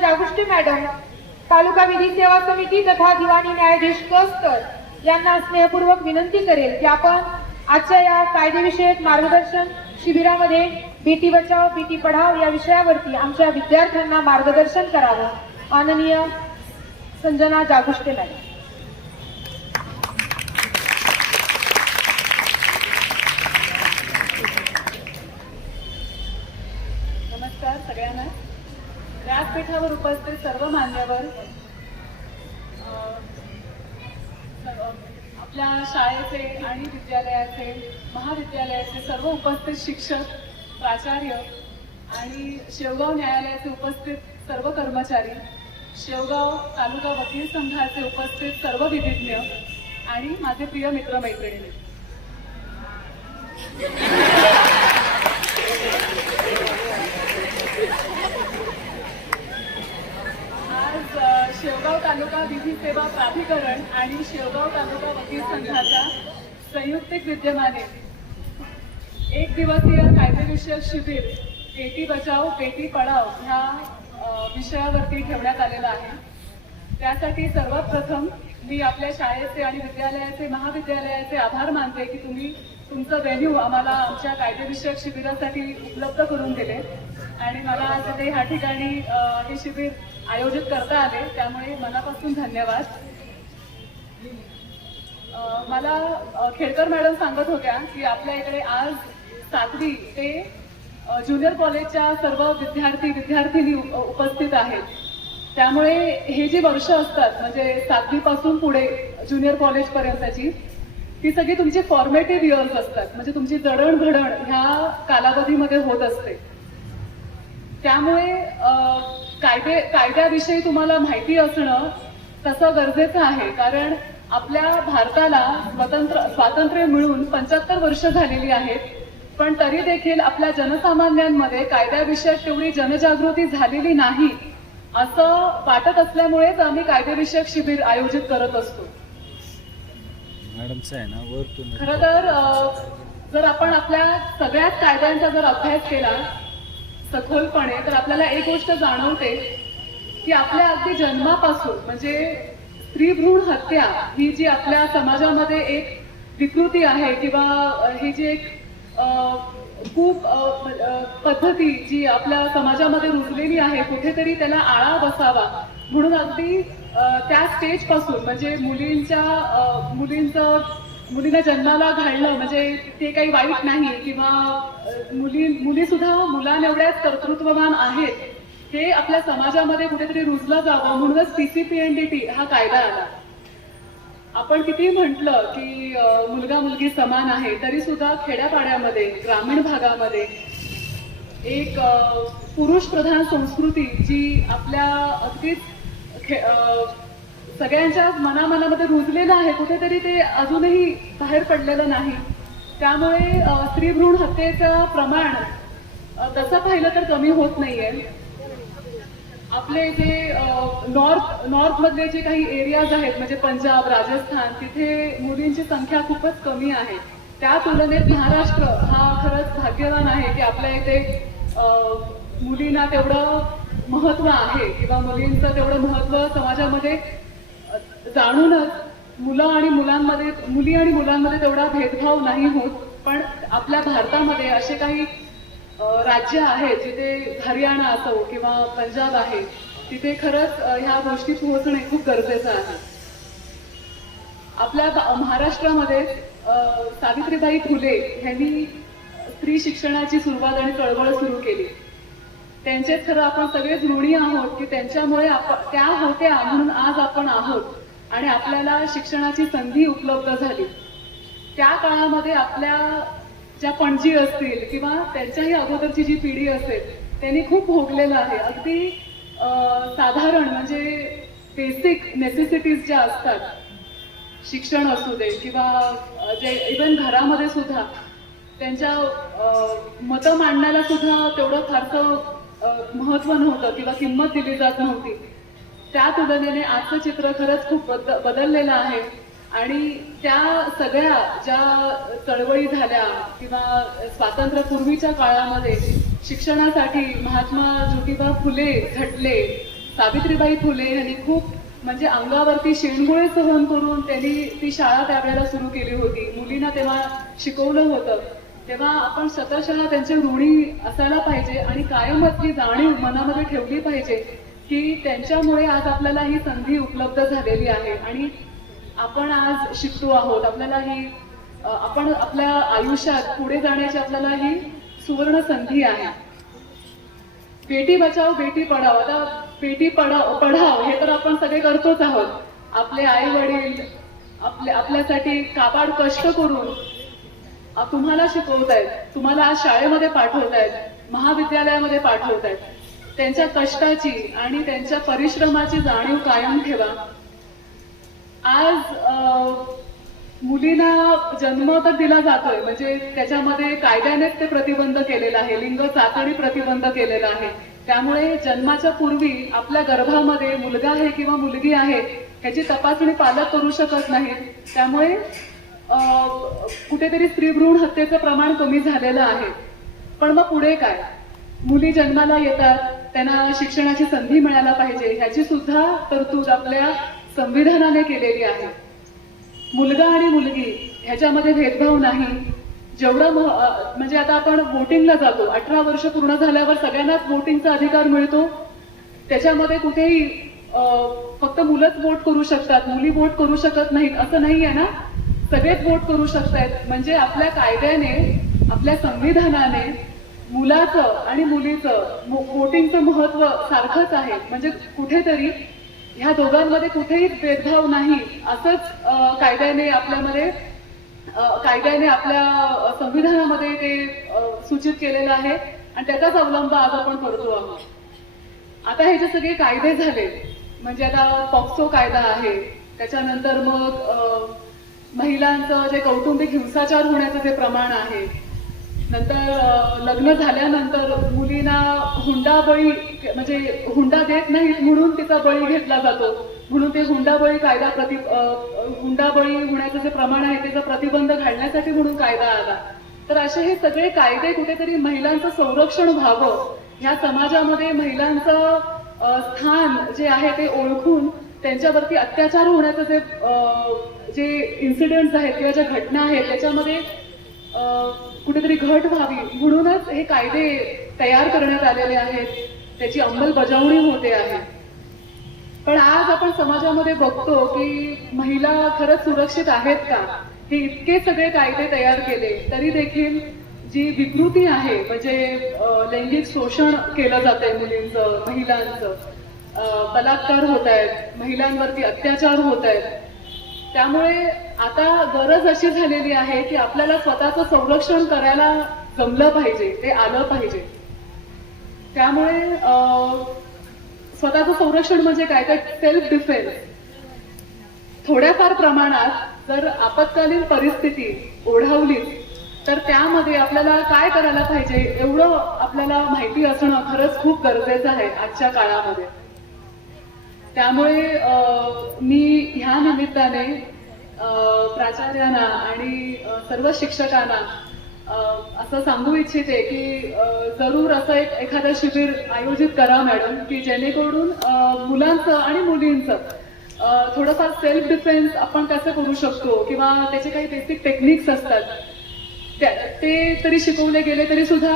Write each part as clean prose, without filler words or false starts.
जागुष्टे madam, तालुका विधी सेवा समिती तथा दिवाणी न्यायाधीश कस्तर यांना स्नेहपूर्वक विनंती करेल की आपण आजच्या या कायदेविषयक मार्गदर्शन शिबिरामध्ये बेटी बचाव बेटी पढाव या विषयावरती आमच्या विद्यार्थ्यांना मार्गदर्शन करावं. माननीय संजना जागुष्टे मॅडम. नमस्कार सगळ्यांना. व्यासपीठावर उपस्थित सर्व मान्यवर, आपल्या शाळेचे आणि विद्यालयाचे महाविद्यालयाचे सर्व उपस्थित शिक्षक, प्राचार्य आणि शेवगाव न्यायालयाचे उपस्थित सर्व कर्मचारी, शेवगाव तालुका वकील संघाचे उपस्थित सर्व विधिज्ञ आणि माझे प्रिय मित्रमैत्रिणी, आज शेवगाव तालुका विधी सेवा प्राधिकरण आणि शेवगाव तालुका वकील संघाच्या संयुक्तिक विद्यमाने एक दिवसीय कायदेविषयक शिबिर बेटी बचाव बेटी पढाव ह्या विषयावरती ठेवण्यात आलेलं आहे. त्यासाठी सर्वात प्रथम मी आपल्या शाळेचे आणि विद्यालयाचे महाविद्यालयाचे आभार मानते की तुम्ही तुमचं व्हेन्यू आम्हाला आमच्या कायदेविषयक शिबिरासाठी उपलब्ध करून दिले आणि मला आज ते ह्या ठिकाणी हे शिबिर आयोजित करता आले, त्यामुळे मनापासून धन्यवाद. मला खेडकर मॅडम सांगत होत्या की आपल्या इकडे आज 7वी ते ज्युनियर कॉलेजच्या सर्व विद्यार्थिनी उपस्थित आहेत. त्यामुळे हे जी वर्ष असतात म्हणजे 7वी पासून पुढे ज्युनियर कॉलेज पर्यंतची ती सगळी तुमची फॉर्मेटिव्ह इयर्स असतात, म्हणजे तुमची जडणघडण ह्या कालावधीमध्ये होत असते. त्यामुळे कायद्याविषयी तुम्हाला माहिती असणं तसं गरजेचं आहे, कारण आपल्या भारताला स्वातंत्र्य मिळून 75 वर्ष झालेली आहेत, पण तरी देखील आपल्या जनसामान्यांमध्ये कायद्याविषयक तेवढी जनजागृती झालेली नाही असं वाटत असल्यामुळेच आम्ही कायदेविषयक शिबिर आयोजित करत असतो. खरं तर जर आपण आपल्या सगळ्याच कायद्यांचा जर अभ्यास केला सखोलपणे तर आपल्याला एक गोष्ट जाणवते की आपल्या अगदी जन्मापासून म्हणजे स्त्री भ्रूण हत्या ही जी आपल्या समाजामध्ये एक विकृती आहे किंवा ही जी एक खूप पद्धती जी आपल्या समाजामध्ये रुजलेली आहे, कुठेतरी त्याला आळा बसावा म्हणून अगदी त्या स्टेज पासून म्हणजे मुलींना जन्माला घालणं म्हणजे ते काही वाईट नाही किंवा मुली सुद्धा मुलांएवढ्याच कर्तृत्ववान आहेत हे आपल्या समाजामध्ये कुठेतरी रुजलं जावं म्हणूनच PCPNDT हा कायदा आला. आपण किती म्हटलं की मुलगा मुलगी समान आहे, तरी सुद्धा खेड्यापाड्यामध्ये ग्रामीण भागामध्ये एक पुरुष प्रधान संस्कृती जी आपल्या अगदीच सगळ्यांच्या मनामध्ये रुजलेलं आहे, कुठेतरी ते अजूनही बाहेर पडलेलं नाही. त्यामुळे स्त्री भ्रूण हत्येचं प्रमाण तसं पाहिलं तर कमी होत नाहीये. आपले जे नॉर्थ मधले जे काही एरियाज आहेत म्हणजे पंजाब, राजस्थान, तिथे मुलींची संख्या खूपच कमी आहे. त्या तुलनेत महाराष्ट्र हा खरंच भाग्यवान आहे की आपल्या इथे मुलींना तेवढं महत्व आहे किंवा मुलींचं तेवढं महत्व समाजामध्ये जाणूनच मुली आणि मुलांमध्ये तेवढा भेदभाव नाही होत. पण आपल्या भारतामध्ये असे काही राज्य आहेत जिथे हरियाणा असो किंवा पंजाब आहे तिथे खरंच ह्या गोष्टी पोहोचणे खूप गरजेचं आहे. आपल्या महाराष्ट्रामध्ये सावित्रीबाई फुले यांनी स्त्री शिक्षणाची सुरुवात आणि चळवळ सुरू केली. त्यांचेच खरं आपण सगळेच ऋणी आहोत की त्यांच्यामुळे त्या होत्या म्हणून आज आपण आहोत आणि आपल्याला शिक्षणाची संधी उपलब्ध झाली. त्या काळामध्ये आपल्या ज्या पणजी असतील किंवा त्यांच्याही अगोदरची जी पिढी असेल त्यांनी खूप भोगलेलं आहे. अगदी साधारण म्हणजे बेसिक नेसेसिटीज ज्या असतात, शिक्षण असू दे किंवा जे इव्हन घरामध्ये सुद्धा त्यांच्या मतं मांडण्याला सुद्धा तेवढं फारसं महत्त्व नव्हतं किंवा किंमत दिली जात नव्हती. त्या तुलनेने आजचं चित्र खरंच खूप बदललेलं आहे आणि त्या सगळ्या ज्या चळवळी झाल्या किंवा स्वातंत्र्यपूर्वीच्या काळामध्ये शिक्षणासाठी महात्मा ज्योतिबा फुले झटले, सावित्रीबाई फुले यांनी खूप म्हणजे अंगावरती शेणगुळे सहन करून त्यांनी ती शाळा त्यावेळेला सुरू केली होती. मुलींना तेव्हा शिकवलं होतं. तेव्हा आपण शतशः त्यांचे ऋणी असायला पाहिजे आणि कायमच ही जाणीव मनामध्ये ठेवली पाहिजे की त्यांच्यामुळे आज आपल्याला ही संधी उपलब्ध झालेली आहे आणि आपण आज शिकतो आहोत. आपल्याला ही आपण आपल्या आयुष्यात पुढे जाण्याची आपल्याला ही सुवर्ण संधी आहे. बेटी बचाव बेटी पढाव. आता बेटी पढाव हे तर आपण सगळे करतोच आहोत. आपले आई वडील आपल्यासाठी काबाड कष्ट करून तुम्हाला शिकवतायत, तुम्हाला आज शाळेमध्ये पाठवतायत, महाविद्यालयामध्ये पाठवतायत. त्यांच्या कष्टाची आणि त्यांच्या परिश्रमाची जाणीव कायम ठेवा. आज मुलींना जन्म तर दिला जातोय म्हणजे त्याच्यामध्ये कायद्यानेच ते प्रतिबंध केलेलं आहे, लिंग चाचणी प्रतिबंध केलेला आहे. त्यामुळे जन्माच्या पूर्वी आपल्या गर्भामध्ये मुलगा आहे किंवा मुलगी आहे ह्याची तपासणी पालक करू शकत नाहीत. त्यामुळे कुठेतरी स्त्री भ्रूण हत्येचं प्रमाण कमी झालेलं आहे. पण मग पुढे काय? मुली जन्माला येतात, त्यांना शिक्षणाची संधी मिळायला पाहिजे ह्याची सुद्धा तरतूद आपल्या संविधानाने केलेली आहे. मुलगा आणि मुलगी ह्याच्यामध्ये भेदभाव नाही. जेवढं म्हणजे आता आपण वोटिंगला जातो, 18 वर्ष पूर्ण झाल्यावर सगळ्यांनाच वोटिंगचा अधिकार मिळतो. त्याच्यामध्ये कुठेही फक्त मुलंच वोट करू शकतात, मुली वोट करू शकत नाहीत असं नाही आहे ना. सगळेच वोट करू शकतायत. म्हणजे आपल्या कायद्याने, आपल्या संविधानाने मुलाचं आणि मुलीचं वोटिंगचं महत्व सारखंच आहे. म्हणजे कुठेतरी ह्या दोघांमध्ये कुठेही भेदभाव नाही असंच कायद्याने आपल्या संविधानामध्ये ते सूचित केलेलं आहे आणि त्याचाच अवलंब आज आपण करतो आहोत. आता हे जे सगळे कायदे झाले म्हणजे आता पॉक्सो कायदा आहे, त्याच्यानंतर मग महिलांचं जे कौटुंबिक हिंसाचार होण्याचं जे प्रमाण आहे, नंतर लग्न झाल्यानंतर मुलींना हुंडाबळी म्हणजे हुंडा देत नाहीत म्हणून तिचा बळी घेतला जातो, म्हणून ते हुंडाबळी कायदा हुंडाबळी होण्याचं जे प्रमाण आहे त्याचा प्रतिबंध घालण्यासाठी म्हणून कायदा आला. तर असे हे सगळे कायदे कुठेतरी महिलांचं संरक्षण व्हावं, ह्या समाजामध्ये महिलांचं स्थान जे आहे ते ओळखून त्यांच्यावरती अत्याचार होण्याचं जे इन्सिडेंट्स आहेत किंवा ज्या घटना आहेत त्याच्यामध्ये कुठेतरी घट व्हावी म्हणूनच हे कायदे तयार करण्यात आलेले आहेत, त्याची अंमलबजावणी होते आहे. पण आज आपण समाजामध्ये बघतो की महिला खरंच सुरक्षित आहेत का? हे इतके सगळे कायदे तयार केले तरी देखील जी विकृती आहे म्हणजे लैंगिक शोषण केलं जातंय मुलींचं, महिलांचं, बलात्कार होत आहेत, महिलांवरती अत्याचार होत आहेत. त्यामुळे आता गरज अशी झालेली आहे की आपल्याला स्वतःचं संरक्षण करायला जमलं पाहिजे, ते आलं पाहिजे. त्यामुळे स्वतःचं संरक्षण म्हणजे काय तर सेल्फ डिफेन्स. थोड्याफार प्रमाणात जर आपत्कालीन परिस्थिती ओढावली तर त्यामध्ये आपल्याला काय करायला पाहिजे एवढं आपल्याला माहिती असणं खरंच खूप गरजेचं आहे आजच्या काळामध्ये. त्यामुळे मी ह्या निमित्ताने प्राचार्यांना आणि सर्व शिक्षकांना असं सांगू इच्छिते की जरूर असं एखादं शिबिर आयोजित करा मॅडम, की जेणेकरून मुलांचं आणि मुलींचं थोडंफार सेल्फ डिफेन्स आपण कसं करू शकतो किंवा त्याचे काही बेसिक टेक्निक्स असतात ते तरी शिकवले गेले तरी सुद्धा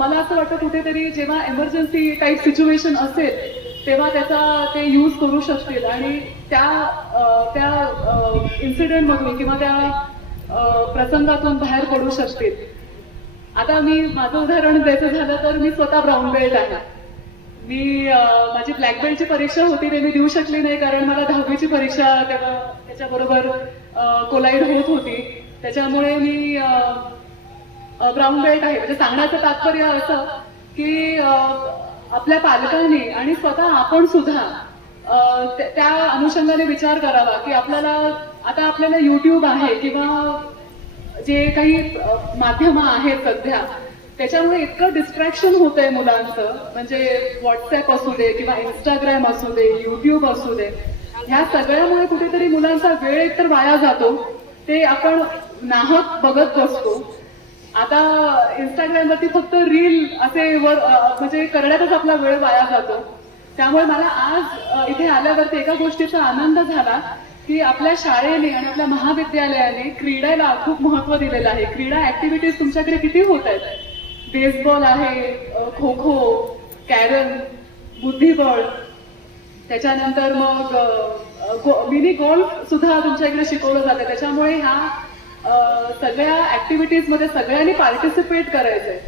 मला असं वाटतं कुठेतरी जेव्हा एमर्जन्सी टाईप सिच्युएशन असेल तेव्हा त्याचा ते यूज करू शकतील आणि त्या इन्सिडेंटमधून किंवा त्या प्रसंगातून बाहेर पडू शकतील. आता मी माझं उदाहरण द्यायचं झालं तर मी स्वतः ब्राऊन बेल्ट आहे. मी माझी ब्लॅक बेल्टची परीक्षा होती ते मी देऊ शकली नाही कारण मला 10वीची परीक्षा तेव्हा त्याच्याबरोबर कोलाईड होत होती. त्याच्यामुळे मी ब्राऊन बेल्ट आहे. म्हणजे सांगण्याचं तात्पर्य असं की आपल्या पालकांनी आणि स्वतः आपण सुद्धा त्या अनुषंगाने विचार करावा की आपल्याला युट्यूब आहे किंवा जे काही माध्यमं आहेत सध्या त्याच्यामुळे इतकं डिस्ट्रॅक्शन होतंय मुलांचं. म्हणजे व्हॉट्सअप असू दे किंवा इंस्टाग्राम असू दे, युट्यूब असू दे, ह्या सगळ्यामुळे कुठेतरी मुलांचा वेळ एकतर वाया जातो, ते आपण नाहक बघत बसतो. आता इंस्टाग्रामवरती फक्त रील असे म्हणजे करण्यातच आपला वेळ वाया जातो. त्यामुळे मला आज इथे आल्यावरती एका गोष्टीचा आनंद झाला की आपल्या शाळेने आणि आपल्या महाविद्यालयाने क्रीडेला खूप महत्त्व दिलेलं आहे. क्रीडा ऍक्टिव्हिटीज तुमच्याकडे किती होत आहेत. बेसबॉल आहे, खो खो, कॅरम, बुद्धिबळ, त्याच्यानंतर मग मिनी गोल्फ सुद्धा तुमच्या इकडे शिकवलं जातं. त्याच्यामुळे ह्या सगळ्या ऍक्टिव्हिटीज मध्ये सगळ्यांनी पार्टिसिपेट करायचंय.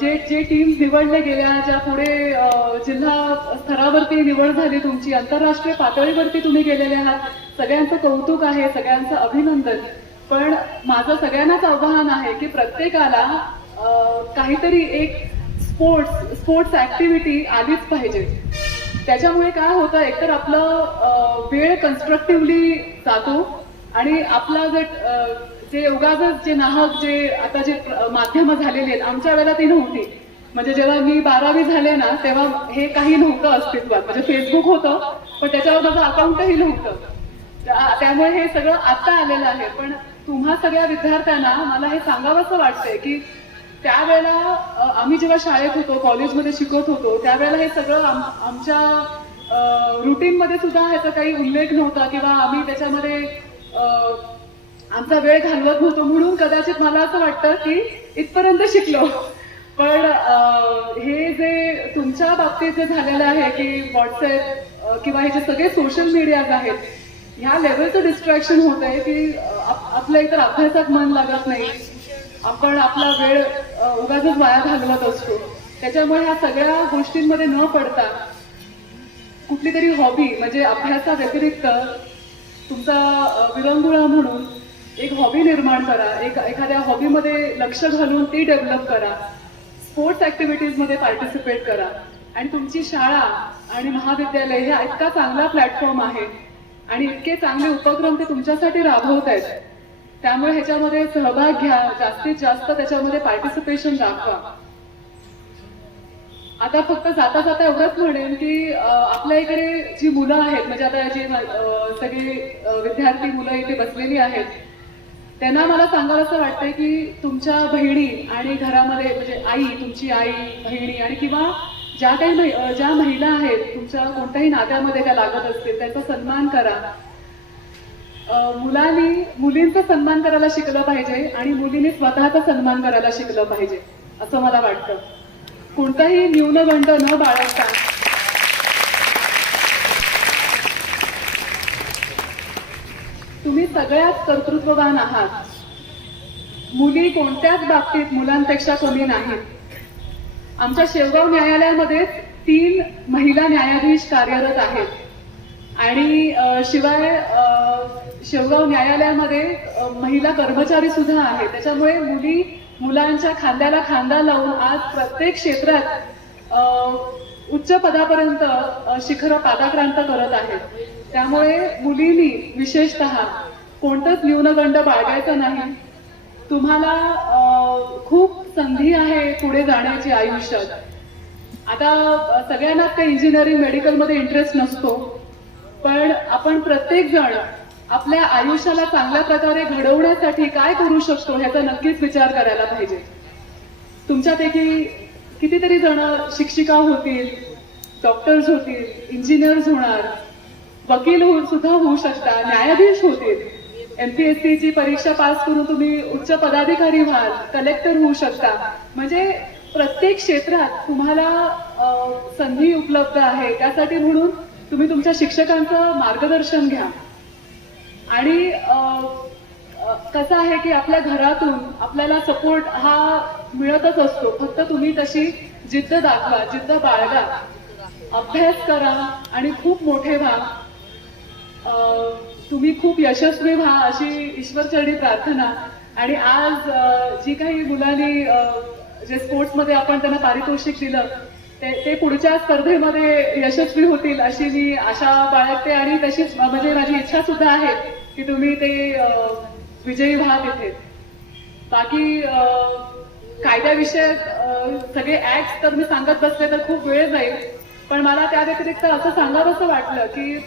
जे जे टीम्स निवडले गेल्या, ज्या पुढे जिल्हा स्तरावरती निवड झाली तुमची, आंतरराष्ट्रीय पातळीवरती तुम्ही गेलेले आहात, सगळ्यांचं कौतुक आहे, सगळ्यांचं अभिनंदन. पण माझं सगळ्यांनाच आव्हान आहे की प्रत्येकाला काहीतरी एक स्पोर्ट्स ऍक्टिव्हिटी आलीच पाहिजे. त्याच्यामुळे काय होतं, एकतर आपलं वेळ कन्स्ट्रक्टिव्हली जातो आणि आपला जे उगाचच जे नाहक जे आता जे माध्यमं झालेली आहेत, आमच्या वेळेला ती नव्हती. म्हणजे जेव्हा मी 12वी झाले ना तेव्हा हे काही नव्हतं अस्तित्वात. म्हणजे फेसबुक होतं पण त्याच्यावर माझं अकाउंटही नव्हतं. त्यामुळे हे सगळं आता आलेलं आहे. पण तुम्हा सगळ्या विद्यार्थ्यांना मला हे सांगावंसं वाटतंय की त्यावेळेला आम्ही जेव्हा शाळेत होतो, कॉलेजमध्ये शिकत होतो, त्यावेळेला हे सगळं आमच्या रुटीनमध्ये सुद्धा ह्याचा काही उल्लेख नव्हता किंवा आम्ही त्याच्यामध्ये आमचा वेळ घालवत नव्हतो. म्हणून कदाचित मला असं वाटतं की इथपर्यंत शिकलो. पण हे जे तुमच्या बाबतीत जे झालेलं आहे की व्हॉट्सअप किंवा हे जे सगळे सोशल मीडियाज आहेत, ह्या लेवलचं डिस्ट्रॅक्शन होत आहे की आपलं एकतर अभ्यासात मन लागत नाही, आपण आपला वेळ उगाचच वाया घालवत असतो. त्याच्यामुळे ह्या सगळ्या गोष्टींमध्ये न पडता कुठली तरी हॉबी, म्हणजे अभ्यासा व्यतिरिक्त तुमचा विरंगुळा म्हणून एक हॉबी निर्माण करा. एखाद्या हॉबीमध्ये लक्ष घालून ती डेव्हलप करा. स्पोर्ट्स ऍक्टिव्हिटीजमध्ये पार्टिसिपेट करा. आणि तुमची शाळा आणि महाविद्यालय हा इतका चांगला प्लॅटफॉर्म आहे आणि इतके चांगले उपक्रम ते तुमच्यासाठी राबवत आहेत. त्यामुळे ह्याच्यामध्ये सहभाग घ्या, जास्तीत जास्त त्याच्यामध्ये पार्टिसिपेशन दाखवा. आता फक्त जाता जाता एवढंच म्हणेन की आपल्या इकडे जी मुलं आहेत, म्हणजे आता जी सगळी विद्यार्थी मुलं इथे बसलेली आहेत, त्यांना मला सांगावंसं वाटतंय की तुमच्या बहिणी आणि घरामध्ये म्हणजे आई, तुमची आई, बहिणी आणि किंवा ज्या महिला आहेत तुमच्या कोणत्याही नात्यामध्ये त्या लागत असतील, त्यांचा सन्मान करा. मुलींचा सन्मान करायला शिकलं पाहिजे आणि मुलींनी स्वतःचा सन्मान करायला शिकलं पाहिजे असं मला वाटतं. कोणताही न्यूनगंड न बाळगता तुम्ही सगळ्यात कर्तृत्ववान आहात. मुली कोणत्याच बाबतीत मुलांपेक्षा कमी नाहीत. आमच्या शेवगाव न्यायालयामध्ये 3 महिला न्यायाधीश कार्यरत आहेत आणि शिवाय शेवगाव न्यायालयामध्ये महिला कर्मचारी सुद्धा आहेत. त्याच्यामुळे मुलांच्या खांद्याला खांदा लावून आज प्रत्येक क्षेत्रात उच्च पदापर्यंत शिखर पादाक्रांत करत आहेत. त्यामुळे मुलींनी विशेषतः कोणतंच न्यूनगंड बाळगायचं नाही. तुम्हाला खूप संधी आहे पुढे जाण्याची आयुष्यात. आता सगळ्यांनाच काही इंजिनिअरिंग, मेडिकलमध्ये इंटरेस्ट नसतो, पण आपण प्रत्येक जण आपल्या आयुष्याला चांगल्या प्रकारे घडवण्यासाठी काय करू शकतो ह्याचा नक्कीच विचार करायला पाहिजे. तुमच्यापैकी कितीतरी जण शिक्षिका होतील, डॉक्टर्स होतील, इंजिनियर्स होणार, वकील सुद्धा होऊ शकता, न्यायाधीश होतील. MPSC ची परीक्षा पास करून तुम्ही उच्च पदाधिकारी व्हाल, कलेक्टर होऊ शकता. म्हणजे प्रत्येक क्षेत्रात तुम्हाला संधी उपलब्ध आहे. त्यासाठी म्हणून तुम्ही तुमच्या शिक्षकांचं मार्गदर्शन घ्या. आणि कसं आहे की आपल्या घरातून आपल्याला सपोर्ट हा मिळतच असतो. फक्त तुम्ही तशी जिद्द दाखवा, जिद्द बाळगा, अभ्यास करा आणि खूप मोठे व्हा. तुम्ही खूप यशस्वी व्हा अशी ईश्वरचरणी प्रार्थना. आणि आज जी काही मुलांनी जे स्पोर्ट्समध्ये आपण त्यांना पारितोषिक दिलं ते पुढच्या स्पर्धेमध्ये यशस्वी होतील अशी मी आशा बाळगते. आणि तशीच म्हणजे माझी इच्छा सुद्धा आहे की तुम्ही ते विजयी व्हा तिथे. बाकी कायद्याविषयक सगळे ऍक्ट तर मी सांगत बसले तर खूप वेळ जाईल. पण मला त्या व्यतिरिक्त असं सांगावंसं वाटलं की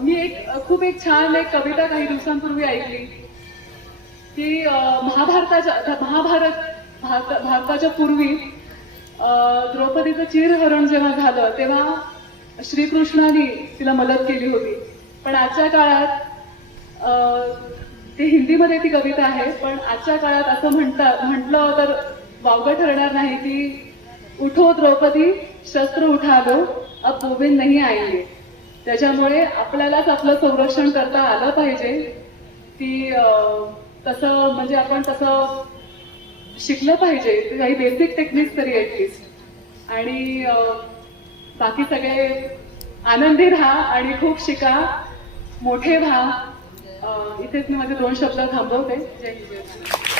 मी खूप छान एक कविता काही दिवसांपूर्वी ऐकली की भारताच्या पूर्वी द्रौपदी द्रौपदीचं चिरहरण जेव्हा झालं तेव्हा श्रीकृष्णाने तिला मदत केली होती. पण आजच्या काळात ते हिंदीमध्ये ती कविता आहे, पण आजच्या काळात असं म्हटलं तर वावगं ठरणार नाही की उठो द्रौपदी शस्त्र उठा लो अब गोविंद नाही आएंगे. त्याच्यामुळे आपल्यालाच आपलं संरक्षण करता आलं पाहिजे. की तसं म्हणजे आपण तसं शिकलं पाहिजे, काही बेसिक टेक्निक्स तरी ऍटलिस्ट. आणि बाकी सगळे आनंदी राहा आणि खूप शिका, मोठे व्हा. इथेच मी माझे 2 शब्द थांबवते. जय हिंद.